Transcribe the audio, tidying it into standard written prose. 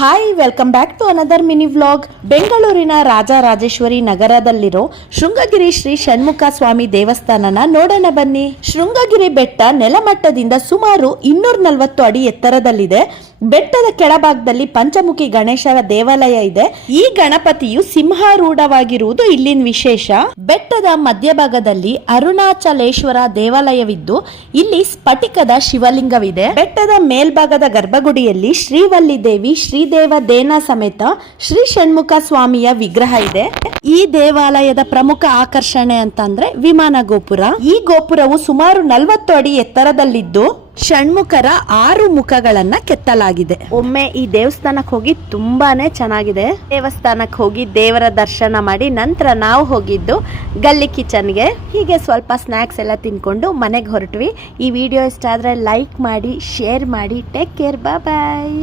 Hi welcome back to another mini vlog. ಬೆಂಗಳೂರಿನ ರಾಜರಾಜೇಶ್ವರಿ ನಗರದಲ್ಲಿರೋ ಶೃಂಗಗಿರಿ ಶ್ರೀ ಷಣ್ಮುಖ ಸ್ವಾಮಿ ದೇವಸ್ಥಾನನ ನೋಡೋಣ ಬನ್ನಿ. ಶೃಂಗಗಿರಿ ಬೆಟ್ಟ ನೆಲಮಟ್ಟದಿಂದ ಸುಮಾರು 240 ಅಡಿ ಎತ್ತರದಲ್ಲಿದೆ. ಬೆಟ್ಟದ ಕೆಳಭಾಗದಲ್ಲಿ ಪಂಚಮುಖಿ ಗಣೇಶರ ದೇವಾಲಯ ಇದೆ. ಈ ಗಣಪತಿಯು ಸಿಂಹಾರೂಢವಾಗಿರುವುದು ಇಲ್ಲಿನ ವಿಶೇಷ. ಬೆಟ್ಟದ ಮಧ್ಯಭಾಗದಲ್ಲಿ ಅರುಣಾಚಲೇಶ್ವರ ದೇವಾಲಯವಿದ್ದು ಇಲ್ಲಿ ಸ್ಫಟಿಕದ ಶಿವಲಿಂಗವಿದೆ. ಬೆಟ್ಟದ ಮೇಲ್ಭಾಗದ ಗರ್ಭಗುಡಿಯಲ್ಲಿ ಶ್ರೀವಲ್ಲಿ ದೇವಿ ಶ್ರೀದೇವ ದೇನ ಸಮೇತ ಶ್ರೀ ಷಣ್ಮುಖ ಸ್ವಾಮಿಯ ವಿಗ್ರಹ ಇದೆ. ಈ ದೇವಾಲಯದ ಪ್ರಮುಖ ಆಕರ್ಷಣೆ ಅಂತಂದ್ರೆ ವಿಮಾನ ಗೋಪುರ. ಈ ಗೋಪುರವು ಸುಮಾರು 40 ಅಡಿ ಎತ್ತರದಲ್ಲಿದ್ದು ಷಣ್ಮುಖರ 6 ಮುಖಗಳನ್ನ ಕೆತ್ತಲಾಗಿದೆ. ಒಮ್ಮೆ ಈ ದೇವಸ್ಥಾನಕ್ಕೆ ಹೋಗಿ ತುಂಬಾನೇ ಚೆನ್ನಾಗಿದೆ. ದೇವಸ್ಥಾನಕ್ಕೆ ಹೋಗಿ ದೇವರ ದರ್ಶನ ಮಾಡಿ ನಂತರ ನಾವು ಹೋಗಿದ್ದು ಗಲ್ಲಿ ಕಿಚನ್ಗೆ. ಹೀಗೆ ಸ್ವಲ್ಪ ಸ್ನಾಕ್ಸ್ ಎಲ್ಲ ತಿನ್ಕೊಂಡು ಮನೆಗೆ ಹೊರಟ್ವಿ. ಈ ವಿಡಿಯೋ ಇಷ್ಟ ಆದ್ರೆ ಲೈಕ್ ಮಾಡಿ, ಶೇರ್ ಮಾಡಿ. ಟೇಕ್ ಕೇರ್, ಬಾಯ್.